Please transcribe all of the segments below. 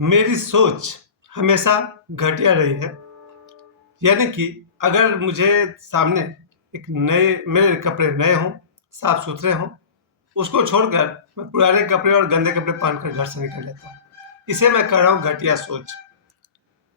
मेरी सोच हमेशा घटिया रही है। यानी कि अगर मुझे सामने एक नए मेरे कपड़े नए हों, साफ-सुथरे हों, उसको छोड़कर मैं पुराने कपड़े और गंदे कपड़े पहनकर घर से निकल जाता हूँ। इसे मैं कह रहा हूँ घटिया सोच।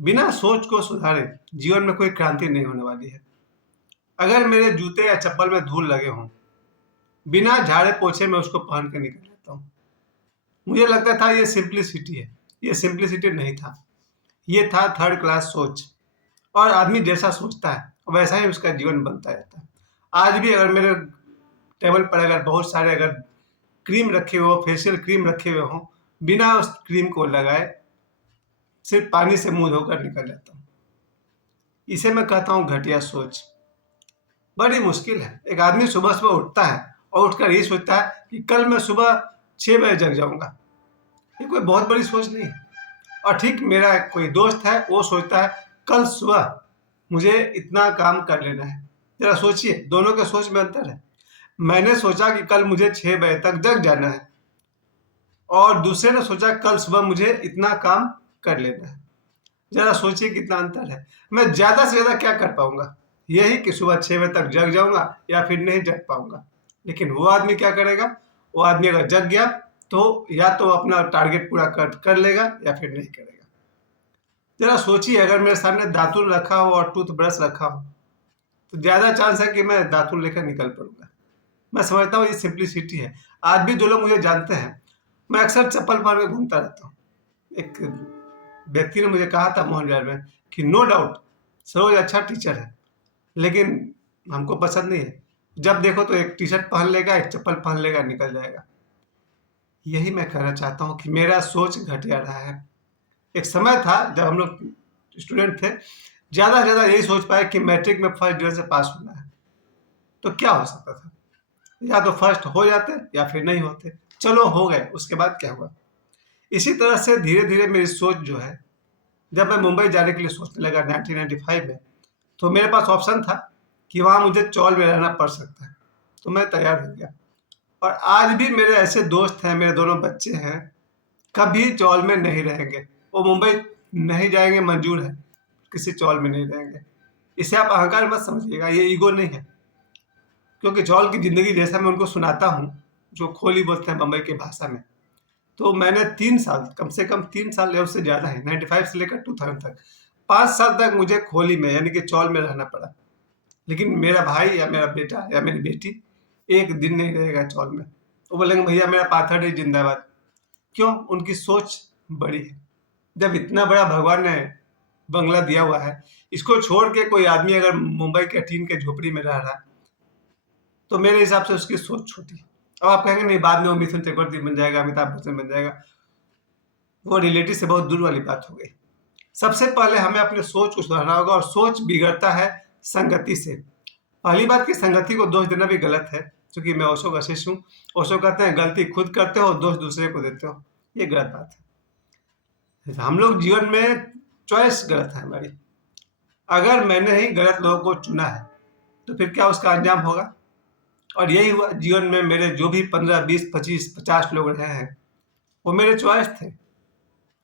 बिना सोच को सुधारे जीवन में कोई क्रांति नहीं होने वाली है। अगर मेरे जूते या चप्पल में धूल लगे हों, बिना झाड़े-पोंछे मैं उसको पहन के निकल जाता हूँ। मुझे लगता था ये सिंप्लिसिटी है, ये सिंप्लिसिटी नहीं था। ये था थर्ड क्लास सोच। और आदमी जैसा सोचता है वैसा ही उसका जीवन बनता रहता है। आज भी अगर मेरे टेबल पर अगर बहुत सारे अगर क्रीम रखे हुए हो, फेशियल क्रीम रखे हुए हों, बिना उस क्रीम को लगाए सिर्फ पानी से मुंह धोकर निकल जाता हूँ। इसे मैं कहता हूँ घटिया सोच। बड़ी मुश्किल है। एक आदमी सुबह-सुबह उठता है और उठकर ये सोचता है कि कल मैं सुबह 6 बजे जग जाऊँगा। ये कोई बहुत बड़ी सोच नहीं है। और ठीक मेरा कोई दोस्त है, वो सोचता है कल सुबह मुझे इतना काम कर लेना है। ज़रा सोचिए, दोनों के सोच में अंतर है। मैंने सोचा कि कल मुझे 6 बजे तक जग जाना है और दूसरे ने सोचा कल सुबह मुझे इतना काम कर लेना है। ज़रा सोचिए कितना अंतर है। मैं ज़्यादा से ज़्यादा क्या कर पाऊँगा? यही कि सुबह 6 बजे तक जग जाऊँगा या फिर नहीं जग पाऊँगा। लेकिन वो आदमी क्या करेगा? वो आदमी अगर जग गया तो या तो अपना टारगेट पूरा कर लेगा या फिर नहीं करेगा। ज़रा सोचिए अगर मेरे सामने दातुन रखा हो और टूथब्रश रखा हो, तो ज़्यादा चांस है कि मैं दातुन लेकर निकल पड़ूँगा। मैं समझता हूँ ये सिंप्लिसिटी है। आज भी जो लोग मुझे जानते हैं, मैं अक्सर चप्पल पहन के घूमता रहता हूँ। एक व्यक्ति ने मुझे कहा था मोहन विहार में कि नो डाउट सरोज अच्छा टीचर है, लेकिन हमको पसंद नहीं है। जब देखो तो एक टी-शर्ट पहन लेगा, एक चप्पल पहन लेगा, निकल जाएगा। यही मैं कहना चाहता हूँ कि मेरा सोच घटिया रहा है। एक समय था जब हम लोग स्टूडेंट थे, ज़्यादा से ज़्यादा यही सोच पाए कि मैट्रिक में फर्स्ट डिवीज़न से पास होना है। तो क्या हो सकता था? या तो फर्स्ट हो जाते या फिर नहीं होते। चलो हो गए, उसके बाद क्या हुआ? इसी तरह से धीरे-धीरे मेरी सोच जो है, जब मैं मुंबई जाने के लिए सोचने लगा 1995 में, तो मेरे पास ऑप्शन था कि वहाँ मुझे चौल में रहना पड़ सकता है। तो मैं तैयार हो गया और आज भी मेरे ऐसे दोस्त हैं, मेरे दोनों बच्चे हैं, कभी चौल में नहीं रहेंगे। वो मुंबई नहीं जाएँगे मंज़ूर है, किसी चौल में नहीं रहेंगे। इसे आप अहंकार मत समझिएगा, ये ईगो नहीं है। क्योंकि चौल की ज़िंदगी जैसा मैं उनको सुनाता हूँ, जो खोली बोलते हैं बम्बई की भाषा में, तो मैंने 3 साल, कम से कम 3 साल या उससे ज़्यादा है, 95 से लेकर 2000 तक, 5 साल तक मुझे खोली में यानी कि चौल में रहना पड़ा। लेकिन मेरा भाई या मेरा बेटा या मेरी बेटी एक दिन नहीं रहेगा चौल में। वो बोलेंगे भैया मेरा पाथर जिंदाबाद। क्यों? उनकी सोच बड़ी है। जब इतना बड़ा भगवान ने बंगला दिया हुआ है, इसको छोड़ के कोई आदमी अगर मुंबई के टीन के झोपड़ी में रह रहा है, तो मेरे हिसाब से उसकी सोच छोटी है। अब आप कहेंगे नहीं बाद में वो मिथुन चक्रवर्ती बन जाएगा, अमिताभ बच्चन बन जाएगा। वो रियलिटी से बहुत दूर वाली बात हो गई। सबसे पहले हमें अपने सोच को सुधारना होगा और सोच बिगड़ता है संगति से। पहली बात कि संगति को दोष देना भी गलत है, क्योंकि मैं ओशो का शिष्य हूँ। ओशो कहते हैं गलती खुद करते हो, दोष दूसरे को देते हो। ये गलत बात है। हम लोग जीवन में चॉइस गलत है हमारी। अगर मैंने ही गलत लोगों को चुना है, तो फिर क्या उसका अंजाम होगा? और यही हुआ जीवन में मेरे जो भी 15, 20, 25, 50 लोग रहे हैं, वो मेरे चॉइस थे।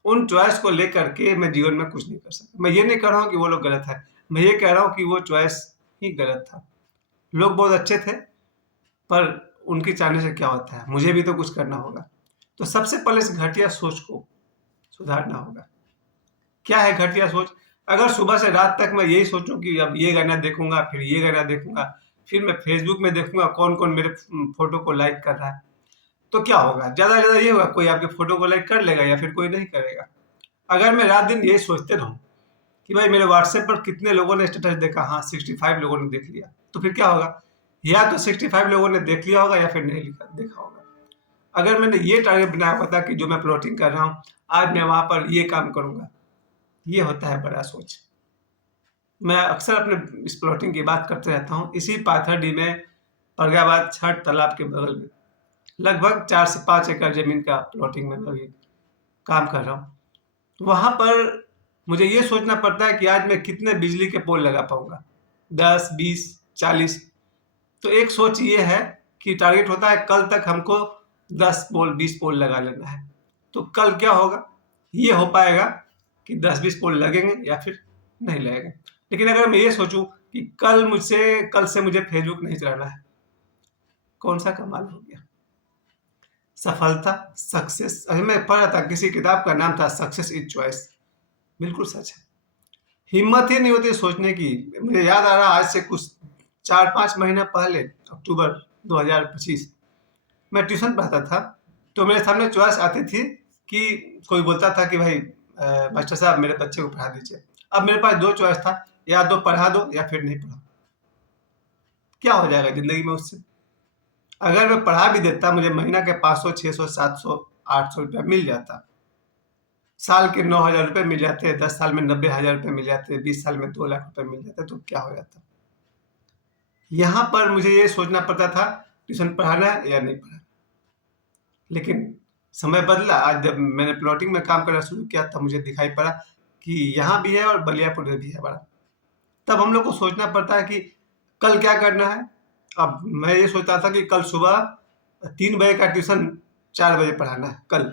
उन चॉइस को लेकर के मैं जीवन में कुछ नहीं कर सकता। मैं ये नहीं कह रहा हूँ कि वो लोग गलत हैं, मैं ये कह रहा हूँ कि वो चॉइस ही गलत था। लोग बहुत अच्छे थे, पर उनके चाहने से क्या होता है? मुझे भी तो कुछ करना होगा। तो सबसे पहले इस घटिया सोच को सुधारना होगा। क्या है घटिया सोच? अगर सुबह से रात तक मैं यही सोचूँ कि अब ये गाना देखूँगा, फिर ये गाना देखूँगा, फिर मैं फ़ेसबुक में देखूँगा कौन-कौन मेरे फ़ोटो को लाइक कर रहा है, तो क्या होगा? ज़्यादा से ज़्यादा ये होगा कोई आपके फ़ोटो को लाइक कर लेगा या फिर कोई नहीं करेगा। अगर मैं रात-दिन यही सोचते रहूँ कि भाई मेरे व्हाट्सएप पर कितने लोगों ने स्टेटस देखा, हाँ 65 लोगों ने देख लिया, तो फिर क्या होगा? या तो 65 लोगों ने देख लिया होगा या फिर नहीं लिखा देखा होगा। अगर मैंने ये टारगेट बनाया होता कि जो मैं प्लॉटिंग कर रहा हूँ, आज मैं वहाँ पर ये काम करूँगा, ये होता है बड़ा सोच। मैं अक्सर अपने इस प्लॉटिंग की बात करते रहता हूँ, इसी पाथरडी में प्रज्ञाबाद छठ तालाब के बगल में, लगभग 4 से 5 एकड़ ज़मीन का प्लॉटिंग में मैं अभी काम कर रहा हूँ। तो वहाँ पर मुझे ये सोचना पड़ता है कि आज मैं कितने बिजली के पोल लगा पाऊँगा, 10, 20, 40। तो एक सोच ये है कि टारगेट होता है कल तक हमको 10 पोल, 20 पोल लगा लेना है। तो कल क्या होगा? ये हो पाएगा कि 10-20 पोल लगेंगे या फिर नहीं लगेंगे। लेकिन अगर मैं ये सोचूं कि कल से मुझे फेसबुक नहीं चलाना है, कौन सा कमाल हो गया। सफलता, सक्सेस, अभी मैं पढ़ रहा था, किसी किताब का नाम था सक्सेस इज चॉइस। बिल्कुल सच है। हिम्मत ही नहीं होती सोचने की। मुझे याद आ रहा, आज से कुछ 4-5 महीना पहले, अक्टूबर 2025, मैं ट्यूशन पढ़ाता था। तो मेरे सामने चॉइस आती थी कि कोई बोलता था कि भाई मास्टर साहब मेरे बच्चे को पढ़ा दीजिए। अब मेरे पास दो चॉइस था, या तो पढ़ा दो या फिर नहीं पढ़ाओ। क्या हो जाएगा जिंदगी में उससे? अगर मैं पढ़ा भी देता, मुझे महीना के 500, 600, 700, 800 रुपया मिल जाता। साल के 9,000 रुपये मिल जाते, 10 साल में 90,000 रुपये मिल जाते, 20 साल में 2 लाख रुपये मिल जाते, तो क्या हो जाता? यहाँ पर मुझे ये सोचना पड़ता था ट्यूशन पढ़ाना है या नहीं पढ़ाना। लेकिन समय बदला। आज जब मैंने प्लॉटिंग में काम करना शुरू किया, तब मुझे दिखाई पड़ा कि यहाँ भी है और बलियापुर में भी है बड़ा। तब हम लोग को सोचना पड़ता है कि कल क्या करना है। अब मैं ये सोचता था कि कल सुबह 3 बजे का ट्यूशन 4 बजे पढ़ाना है। कल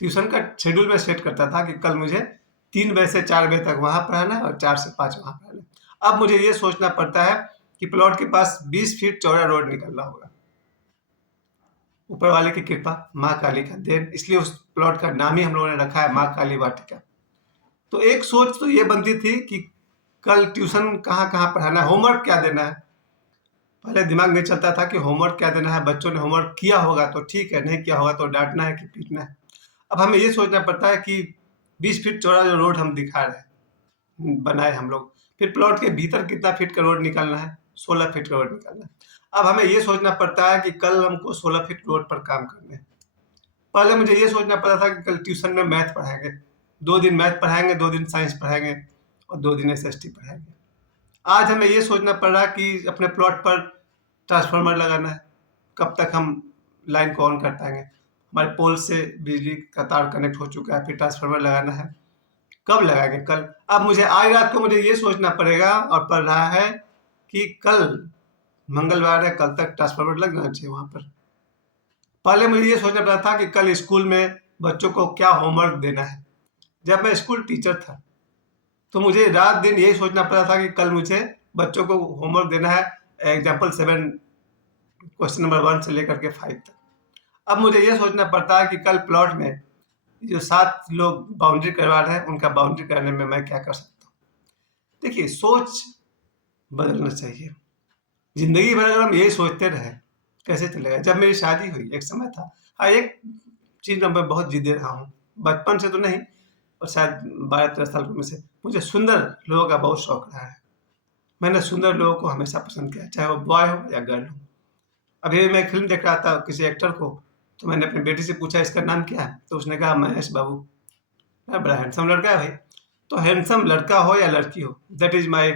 ट्यूशन का शेड्यूल में सेट करता था कि कल मुझे 3 बजे से 4 बजे तक वहाँ पढ़ाना है और 4 से 5 वहाँ पढ़ाना है। अब मुझे ये सोचना पड़ता है कि प्लॉट के पास 20 फीट चौड़ा रोड निकलना होगा। ऊपर वाले की कृपा, माँ काली का देन, इसलिए उस प्लॉट का नाम ही हम लोगों ने रखा है माँ काली वाटिका। तो एक सोच तो ये बनती थी कि कल ट्यूशन कहाँ कहाँ पढ़ाना है, होमवर्क क्या देना है। पहले दिमाग में चलता था कि होमवर्क क्या देना है, बच्चों ने होमवर्क किया होगा तो ठीक है, नहीं किया होगा तो डांटना है कि पीटना है। अब हमें ये सोचना पड़ता है कि 20 फीट चौड़ा जो रोड हम दिखा रहे हैं, बनाए हम लोग, फिर प्लॉट के भीतर कितना फीट का रोड निकालना है, 16 फीट का रोड निकालना है। अब हमें ये सोचना पड़ता है कि कल हमको 16 फीट रोड पर काम करना है। पहले मुझे ये सोचना पड़ा था कि कल ट्यूशन में मैथ पढ़ाएंगे, 2 दिन मैथ पढ़ाएंगे, 2 दिन साइंस पढ़ाएंगे और 2 दिन एसएसटी पढ़ाएंगे। आज हमें ये सोचना पड़ रहा कि अपने प्लॉट पर ट्रांसफार्मर लगाना है, कब तक हम लाइन को ऑन कर पाएंगे। हमारे पोल से बिजली का तार कनेक्ट हो चुका है, फिर ट्रांसफार्मर लगाना है, कब लगाएंगे कल। अब मुझे आज रात को मुझे ये सोचना पड़ेगा और पड़ रहा है कि कल मंगलवार है, कल तक ट्रांसफार्मर लग जाना चाहिए वहां पर। पहले मुझे ये सोचना पड़ा था कि कल स्कूल में बच्चों को क्या होमवर्क देना है। जब मैं स्कूल टीचर था तो मुझे रात दिन यही सोचना पड़ा था कि कल मुझे बच्चों को होमवर्क देना है, एग्जाम्पल 7 क्वेश्चन नंबर 1 से लेकर के 5 तक। अब मुझे ये सोचना पड़ता है कि कल प्लॉट में जो 7 लोग बाउंड्री करवा रहे हैं, उनका बाउंड्री करने में मैं क्या कर सकता हूँ। देखिए, सोच बदलना चाहिए। जिंदगी भर अगर हम यही सोचते रहे, कैसे चलेगा। जब मेरी शादी हुई, एक समय था, हाँ, एक चीज में मैं बहुत जिद्दी रहा हूँ, बचपन से तो नहीं, और शायद 12-13 साल की उम्र से मुझे सुंदर लोगों का बहुत शौक रहा है। मैंने सुंदर लोगों को हमेशा पसंद किया, चाहे वो बॉय हो या गर्ल हो। अभी मैं फिल्म देख रहा था किसी एक्टर को, तो मैंने अपनी बेटी से पूछा इसका नाम क्या है, तो उसने कहा महेश बाबू। बड़ा हैंडसम लड़का है भाई। तो हैंडसम लड़का हो या लड़की हो, दैट इज माई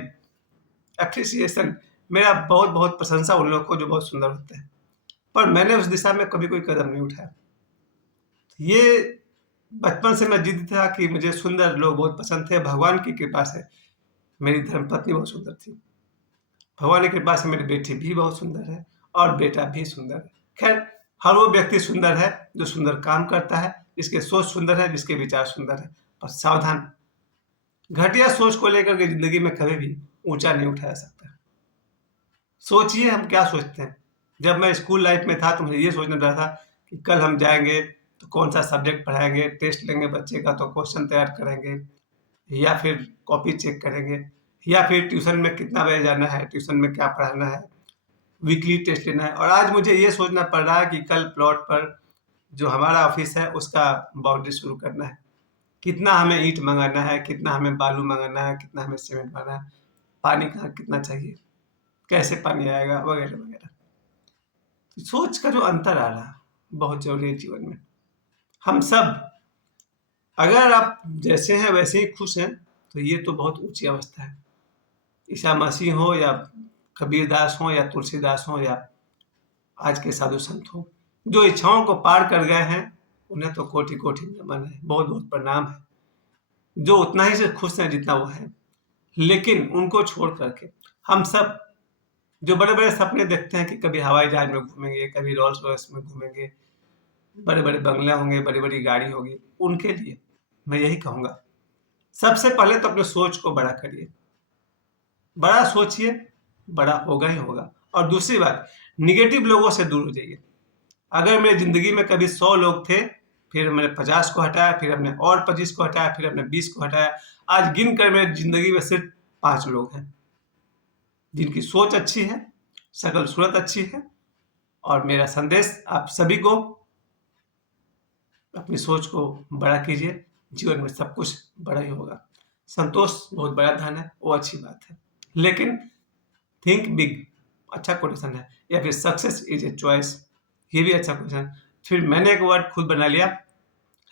एप्रिसिएशन। मेरा बहुत बहुत प्रशंसा उन लोगों को जो बहुत सुंदर होते हैं। पर मैंने उस दिशा में कभी कोई कदम नहीं उठाया। ये बचपन से मैं जिद था कि मुझे सुंदर लोग बहुत पसंद थे। भगवान की कृपा से मेरी धर्मपत्नी बहुत सुंदर थी। भगवान की कृपा से मेरी बेटी भी बहुत सुंदर है और बेटा भी सुंदर है। खैर, हर वो व्यक्ति सुंदर है जो सुंदर काम करता है, जिसके सोच सुंदर है, जिसके विचार सुंदर है। पर सावधान, घटिया सोच को लेकर के जिंदगी में कभी भी ऊंचा नहीं उठाया सकता। सोचिए हम क्या सोचते हैं। जब मैं स्कूल लाइफ में था तो मुझे ये सोचना पड़ा था कि कल हम जाएंगे तो कौन सा सब्जेक्ट पढ़ाएंगे, टेस्ट लेंगे बच्चे का तो क्वेश्चन तैयार करेंगे, या फिर कॉपी चेक करेंगे, या फिर ट्यूशन में कितना बजे जाना है, ट्यूशन में क्या पढ़ाना है, वीकली टेस्ट लेना है। और आज मुझे ये सोचना पड़ रहा है कि कल प्लॉट पर जो हमारा ऑफिस है उसका बाउंड्री शुरू करना है, कितना हमें ईंट मंगाना है, कितना हमें बालू मंगाना है, कितना हमें सीमेंट मंगाना है, पानी कहाँ कितना चाहिए, कैसे पानी आएगा, वगैरह वगैरह। सोच का जो अंतर आ रहा बहुत जरूरी है जीवन में। हम सब, अगर आप जैसे हैं वैसे ही खुश हैं, तो ये तो बहुत ऊंची अवस्था है। ईसा मसीह हो या कबीरदास हो या तुलसीदास हो या आज के साधु संत हो, जो इच्छाओं को पार कर गए हैं, उन्हें तो कोटि कोटि नमन है, बहुत बहुत प्रणाम है। जो उतना ही से खुश हैं जितना वो है। लेकिन उनको छोड़ करके हम सब जो बड़े बड़े सपने देखते हैं कि कभी हवाई जहाज में घूमेंगे, कभी रोल्स रॉयस में घूमेंगे, बड़े बड़े बंगले होंगे, बड़ी बड़ी गाड़ी होगी, उनके लिए मैं यही कहूँगा, सबसे पहले तो अपने सोच को बड़ा करिए, बड़ा सोचिए, बड़ा होगा ही होगा। और दूसरी बात, निगेटिव लोगों से दूर हो जाइए। अगर मेरी ज़िंदगी में कभी 100 लोग थे, फिर मैंने 50 को हटाया, फिर हमने और 25 को हटाया, फिर हमने 20 को हटाया। आज गिन कर मेरी ज़िंदगी में सिर्फ 5 लोग हैं, जिनकी सोच अच्छी है, शक्ल सूरत अच्छी है। और मेरा संदेश आप सभी को, अपनी सोच को बड़ा कीजिए, जीवन में सब कुछ बड़ा ही होगा। संतोष बहुत बड़ा धन है, वो अच्छी बात है, लेकिन थिंक बिग अच्छा क्वेश्चन है, या फिर सक्सेस इज ए चॉइस, ये भी अच्छा क्वेश्चन है। फिर मैंने एक वर्ड खुद बना लिया,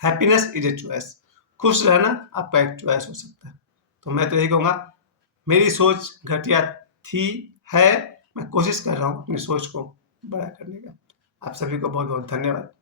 हैप्पीनेस इज ए चॉइस। खुश रहना आपका एक चॉइस हो सकता है। तो मैं तो यही कहूँगा, मेरी सोच घटिया थी, है, मैं कोशिश कर रहा हूँ अपनी सोच को बड़ा करने का। आप सभी को बहुत बहुत धन्यवाद।